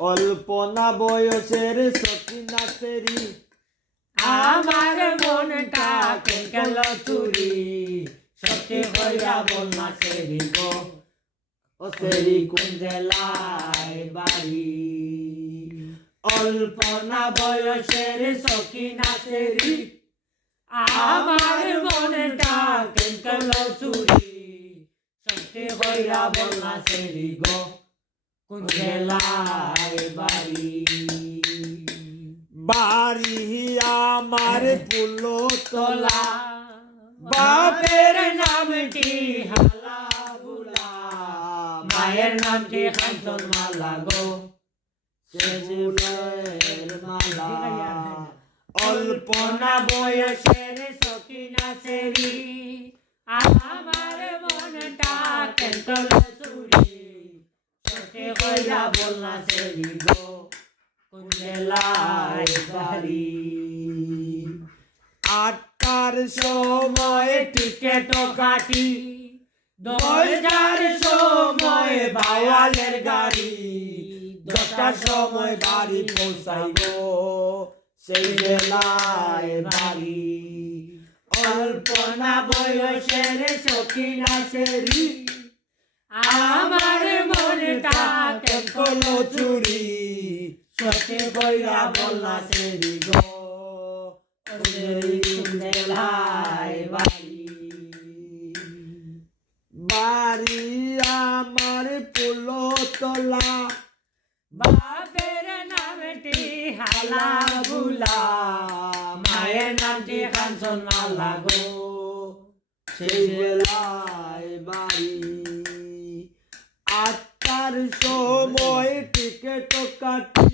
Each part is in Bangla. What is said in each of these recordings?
অল্প না বয়সের সকিনা সেরি আমার মনটা গেল চুরি সত্যি হইয়া বল না সেরি গো ও সেরি কোন জেলায় বাড়ি অল্প না বয়সের সকিনা সেরি আমার মনটা গেল চুরি সত্যি হইয়া বল না সেরি গো কোন জেলায় বাড়ি বাড়ি আমার ফুলতলা বাপের নামটি হালাবুলা মায়ের নামটি কাঞ্চন মালা গো সে ফুলের মালা অল্প না বয়সের সকিনা সেরি আমার মনটা কেন্তল চুরি সত্যি কইরা বল না সেরি গো কোন জেলায় বাড়ি 8টার সময় টিকেট কাটি 10টার সময় বাওয়ালের গাড়ি 10টার সময় বাড়ি পৌঁছাইব সেই জেলায় বাড়ি অল্প না বয়সের সকিনা সেরি আমার মনটা কোন চুরি সত্যি কইরা বল না সেরি গো জেলায় বাড়ি বাড়ি আমার ফুলতলা বাপের নামটি হালাবুলা মায়ের নামটি কাঞ্চন মালা গো সেই জেলায় বাড়ি 8টার সময় টিকেট কাটি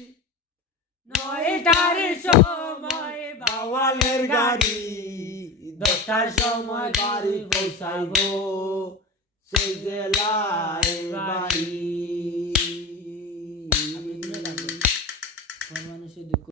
9টার সময় বাওয়ালের গাড়ি 10টার সময় বাড়ি পৌঁছাইব সেই জেলায় বাড়ি